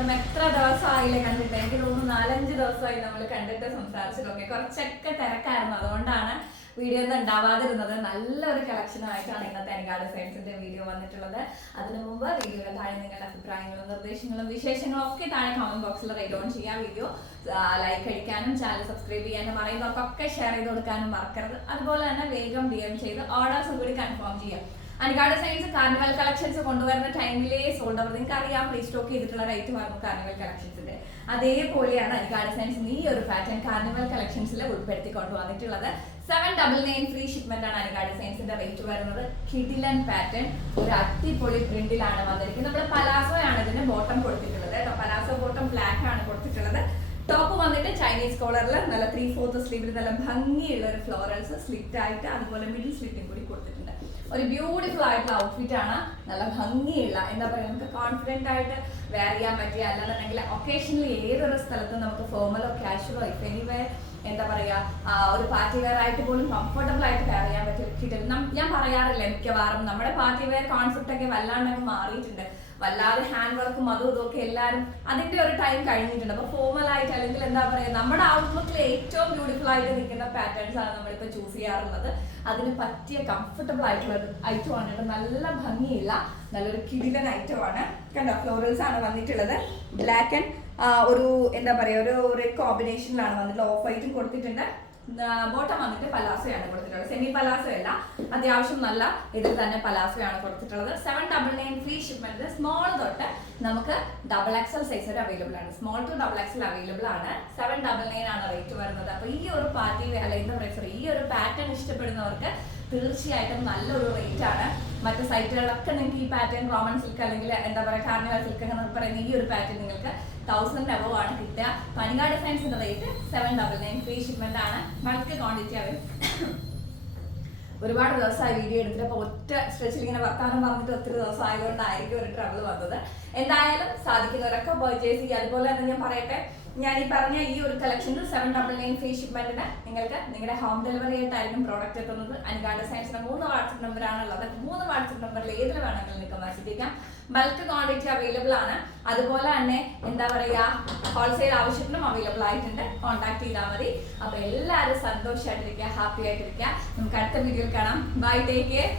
സ്വാഗതം. എത്ര ദിവസമായില്ലേ കണ്ടിട്ട്? എനിക്ക് തോന്നുന്നു 4-5 ദിവസമായി നമ്മൾ കണ്ടിട്ട് സംസാരിച്ചിട്ടൊക്കെ. കുറച്ചൊക്കെ തിരക്കായിരുന്നു, അതുകൊണ്ടാണ് വീഡിയോ ഒന്നും ഉണ്ടാവാതിരുന്നത്. നല്ലൊരു കളക്ഷനുമായിട്ടാണ് ഇന്നത്തെ അനികാ ഡിസൈൻസിന്റെ വീഡിയോ വന്നിട്ടുള്ളത്. അതിനു മുമ്പ് വീഡിയോയുടെ താഴെ നിങ്ങളുടെ അഭിപ്രായങ്ങളും നിർദ്ദേശങ്ങളും വിശേഷങ്ങളും ഒക്കെ താഴെ കമന്റ് ബോക്സിൽ റൈറ്റ് ഓൺ ചെയ്യാം. വീഡിയോ ലൈക്ക് അടിക്കാനും ചാനൽ സബ്സ്ക്രൈബ് ചെയ്യാനും അറിയുന്നവർക്കൊക്കെ ഷെയർ ചെയ്ത് കൊടുക്കാനും മറക്കരുത്. അതുപോലെ തന്നെ വേഗം DM ചെയ്ത് ഓർഡേഴ്സ് കൂടി കൺഫേം ചെയ്യാം. അനികാ ഡിസൈൻസ് കാർണിവൽ കളക്ഷൻസ് കൊണ്ടുവരുന്ന ടൈമിലേ സോൾഡ് അവർ. നിങ്ങൾക്ക് അറിയാം, പ്രീ സ്റ്റോക്ക് ചെയ്തിട്ടുള്ള റേറ്റ് ആയിരുന്നു കാർണിവൽ കളക്ഷൻസിന്റെ. അതേപോലെയാണ് അനികാ ഡിസൈൻസ് ഈ ഒരു പാറ്റേൺ കാർണിവൽ കളക്ഷൻസിൽ ഉൾപ്പെടുത്തി കൊണ്ടുവന്നിട്ടുള്ളത്. 799 ഫ്രീ ഷിപ്മെന്റ് ആണ് അനികാ ഡിസൈൻസിന്റെ റേറ്റ് വരുന്നത്. കിഡിലൻ പാറ്റേൺ, ഒരു അടിപൊളി പ്രിന്റിലാണ് വന്നിരിക്കുന്നത്. നമ്മുടെ പലാസോ ആണ് ഇതിന് ബോട്ടം കൊടുത്തിട്ടുള്ളത് കേട്ടോ. പലാസോ ബോട്ടം ബ്ലാക്ക് ആണ് കൊടുത്തിട്ടുള്ളത്. ടോപ്പ് വന്നിട്ട് ചൈനീസ് കോളറിൽ നല്ല 3/4 സ്ലീവിൽ നല്ല ഭംഗിയുള്ള ഒരു ഫ്ലോറൽസ് സ്ലിറ്റ് ആയിട്ട് അതുപോലെ മിഡിൽ സ്ലിറ്റും കൂടി കൊടുത്തിട്ടുണ്ട്. ഒരു ബ്യൂട്ടിഫുൾ ആയിട്ടുള്ള ഔട്ട്ഫിറ്റ് ആണ്. നല്ല ഭംഗിയുള്ള, എന്താ പറയുക, നമുക്ക് കോൺഫിഡന്റ് ആയിട്ട് വെയർ ചെയ്യാൻ പറ്റിയ, അല്ലാന്നുണ്ടെങ്കിൽ ഒക്കേഷനിൽ ഏതൊരു സ്ഥലത്തും നമുക്ക് ഫോർമലോ കാഷ്വലോ ഇഫ് എനിവേ എന്താ പറയാ ഒരു പാർട്ടി വെയർ ആയിട്ട് പോലും കംഫർട്ടബിൾ ആയിട്ട് വെയർ ചെയ്യാൻ പറ്റിയ കിട്ടില്ല. ഞാൻ പറയാറില്ല, മിക്കവാറും നമ്മുടെ പാർട്ടി വെയർ കോൺസെപ്റ്റ് ഒക്കെ വല്ലാണ്ടൊക്കെ മാറിയിട്ടുണ്ട്. വല്ലാതെ ഹാൻഡ് വർക്കും അതും ഇതൊക്കെ എല്ലാവരും അതിന്റെ ഒരു ടൈം കഴിഞ്ഞിട്ടുണ്ട്. അപ്പൊ ഫോർമൽ ആയിട്ട് അല്ലെങ്കിൽ എന്താ പറയുക, നമ്മുടെ ഔട്ട്ലുക്കിൽ ഏറ്റവും ബ്യൂട്ടിഫുൾ ആയിട്ട് നിൽക്കുന്ന പാറ്റേൺസ് ആണ് നമ്മളിപ്പോൾ ചൂസ് ചെയ്യാറുള്ളത്. അതിന് പറ്റിയ കംഫർട്ടബിൾ ആയിട്ടുള്ള ഐറ്റം ആണ്. നല്ല ഭംഗിയുള്ള നല്ലൊരു കിടിലൻ ഐറ്റം ആണ്. കണ്ടോ, ഫ്ലോറൽസ് ആണ് വന്നിട്ടുള്ളത്. ബ്ലാക്ക് ആൻഡ് ഒരു എന്താ പറയുക ഒരു റെഡ് കോമ്പിനേഷനിലാണ് വന്നിട്ടുള്ളത്. ഓഫ് വൈറ്റും കൊടുത്തിട്ടുണ്ട്. ബോട്ടം വന്നിട്ട് പലാസോയാണ് കൊടുത്തിട്ടുള്ളത്. സെമി പലാസോ അല്ല, അത്യാവശ്യം നല്ല ഇതിൽ തന്നെ പലാസോയാണ് കൊടുത്തിട്ടുള്ളത്. 799 ഫ്രീ ഷിപ്മെന്റ്. സ്മോൾ തൊട്ട് നമുക്ക് XXL സൈസ് വരെ അവൈലബിൾ ആണ്. സ്മോൾ ടു XXL അവൈലബിൾ ആണ്. 799 ആണ് റേറ്റ് വരുന്നത്. അപ്പൊ ഈ ഒരു പാർട്ടി അല്ല എന്താ പറയുക, ഈ ഒരു പാറ്റേൺ ഇഷ്ടപ്പെടുന്നവർക്ക് തീർച്ചയായിട്ടും നല്ലൊരു റേറ്റ് ആണ്. മറ്റു സൈറ്റുകളിലൊക്കെ നിങ്ങൾക്ക് ഈ പാറ്റേൺ റോമൻ സിൽക്ക് അല്ലെങ്കിൽ എന്താ പറയുക കാർണിവൽ സിൽക്ക് എന്ന് പറയുന്ന ഈ ഒരു പാറ്റേൺ നിങ്ങൾക്ക് 1000 above ആണ് കിട്ടുക. അനികാ ഡിസൈൻസിന്റെ റേറ്റ് 799 ഫ്രീ ഷിപ്മെന്റ് ആണ്. ബൾക്ക് ക്വാണ്ടിറ്റി അവർ ഒരുപാട് ദിവസമായി വീഡിയോ എടുത്തിട്ട്. അപ്പോൾ ഒറ്റ സ്ട്രെച്ചിൽ ഇങ്ങനെ വർത്താനം പറഞ്ഞിട്ട് ഒത്തിരി ദിവസം ആയതുകൊണ്ടായിരിക്കും ഒരു ട്രബിൾ വന്നത്. എന്തായാലും സാധിക്കുന്നവരൊക്കെ പർച്ചേസ് ചെയ്യുക. അതുപോലെ തന്നെ ഞാൻ പറയട്ടെ, ഞാൻ ഈ പറഞ്ഞ ഈ ഒരു കളക്ഷനിൽ 799 ഫ്രീ ഷിപ്മെന്റിന് നിങ്ങൾക്ക് നിങ്ങളുടെ ഹോം ഡെലിവറി ആയിട്ടായിരിക്കും പ്രോഡക്റ്റ് എത്തുന്നത്. അനികാ ഡിസൈൻസിന്റെ 3 വാട്സ്ആപ്പ് നമ്പർ ആണുള്ളത്. 3 വാട്സ്ആപ്പ് നമ്പറിൽ ഏതിൽ വേണമെങ്കിലും നിങ്ങൾക്ക് മെസ്സേജ് ചെയ്യാം. ബൾക്ക് ക്വാണ്ടിറ്റി അവൈലബിൾ ആണ്. അതുപോലെ തന്നെ എന്താ പറയുക, ഹോൾസെയിൽ ആവശ്യത്തിനും അവൈലബിൾ ആയിട്ടുണ്ട്. കോൺടാക്ട് ചെയ്താൽ മതി. അപ്പൊ എല്ലാവരും സന്തോഷമായിട്ടിരിക്കുക, ഹാപ്പി ആയിട്ടിരിക്കുക. നമുക്ക് അടുത്ത വീഡിയോയിൽ കാണാം. Bye, take care.